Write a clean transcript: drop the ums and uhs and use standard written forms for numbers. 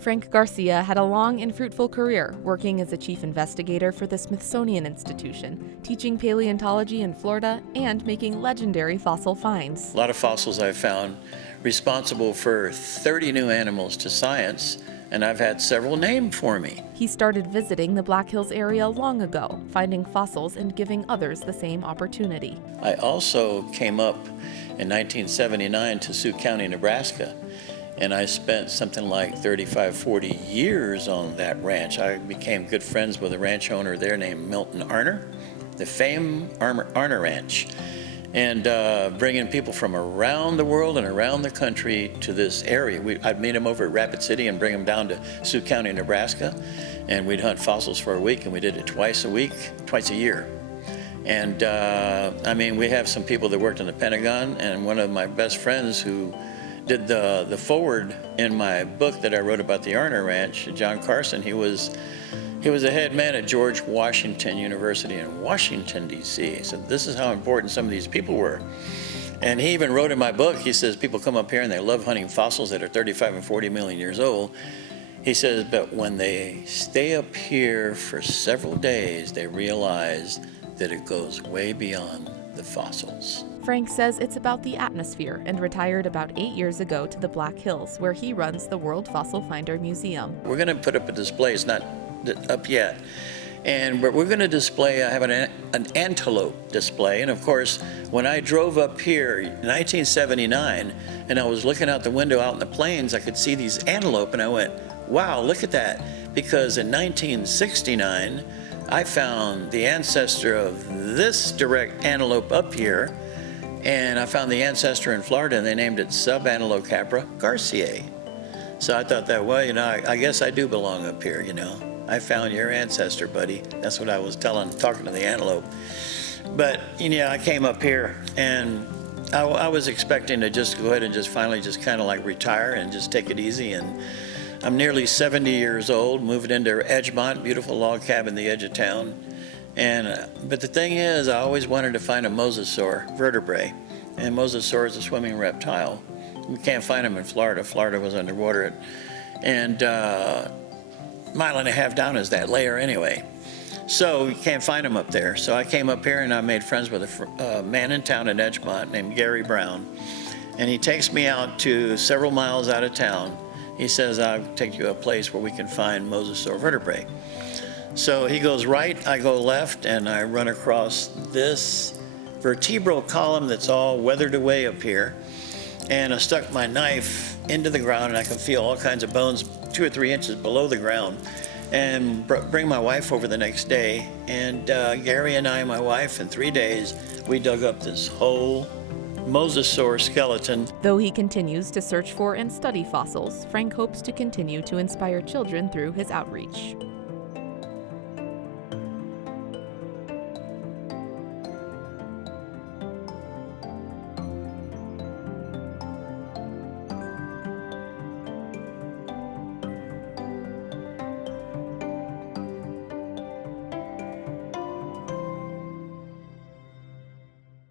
Frank Garcia had a long and fruitful career working as a chief investigator for the Smithsonian Institution, teaching paleontology in Florida and making legendary fossil finds. A lot of fossils I've found responsible for 30 new animals to science, and I've had several named for me. He started visiting the Black Hills area long ago, finding fossils and giving others the same opportunity. I also came up in 1979 to Sioux County, Nebraska, and I spent something like 35, 40 years on that ranch. I became good friends with a ranch owner there named Milton Arner, the famed Arner Ranch, and bringing people from around the world and around the country to this area. I'd meet them over at Rapid City and bring them down to Sioux County, Nebraska, and we'd hunt fossils for a week, and we did it twice a year. And I mean, we have some people that worked in the Pentagon, and one of my best friends who did the forward in my book that I wrote about the Arner Ranch, John Carson, he was a head man at George Washington University in Washington, D.C. So this is how important some of these people were. And he even wrote in my book, he says, people come up here and they love hunting fossils that are 35 and 40 million years old. He says, but when they stay up here for several days, they realize that it goes way beyond the fossils. Frank says it's about the atmosphere and retired about 8 years ago to the Black Hills, where he runs the World Fossil Finder Museum. We're going to put up a display. It's not up yet. And we're going to display, I have an antelope display. And of course, when I drove up here in 1979 and I was looking out the window out in the plains, I could see these antelope and I went, wow, look at that. Because in 1969, I found the ancestor of this direct antelope up here, and I found the ancestor in Florida, and they named it Subantelocapra Garcia. So I thought that, well, you know, I guess I do belong up here, you know. I found your ancestor, buddy. That's what I was talking to the antelope. But, you know, I came up here, and I was expecting to just go ahead and just finally just kind of like retire and just take it easy. And I'm nearly 70 years old, moving into Edgemont, beautiful log cabin at the edge of town. But the thing is, I always wanted to find a mosasaur vertebrae, and mosasaur is a swimming reptile. We can't find them in Florida. Florida was underwater, and a mile and a half down is that layer anyway. So we can't find them up there. So I came up here and I made friends with a man in town in Edgemont named Gary Brown, and he takes me out to several miles out of town. He says, I'll take you to a place where we can find mosasaur vertebrae. So he goes right, I go left, and I run across this vertebral column that's all weathered away up here. And I stuck my knife into the ground, and I can feel all kinds of bones 2 or 3 inches below the ground. And bring my wife over the next day. And Gary and I, my wife, in 3 days, we dug up this whole mosasaur skeleton. Though he continues to search for and study fossils, Frank hopes to continue to inspire children through his outreach.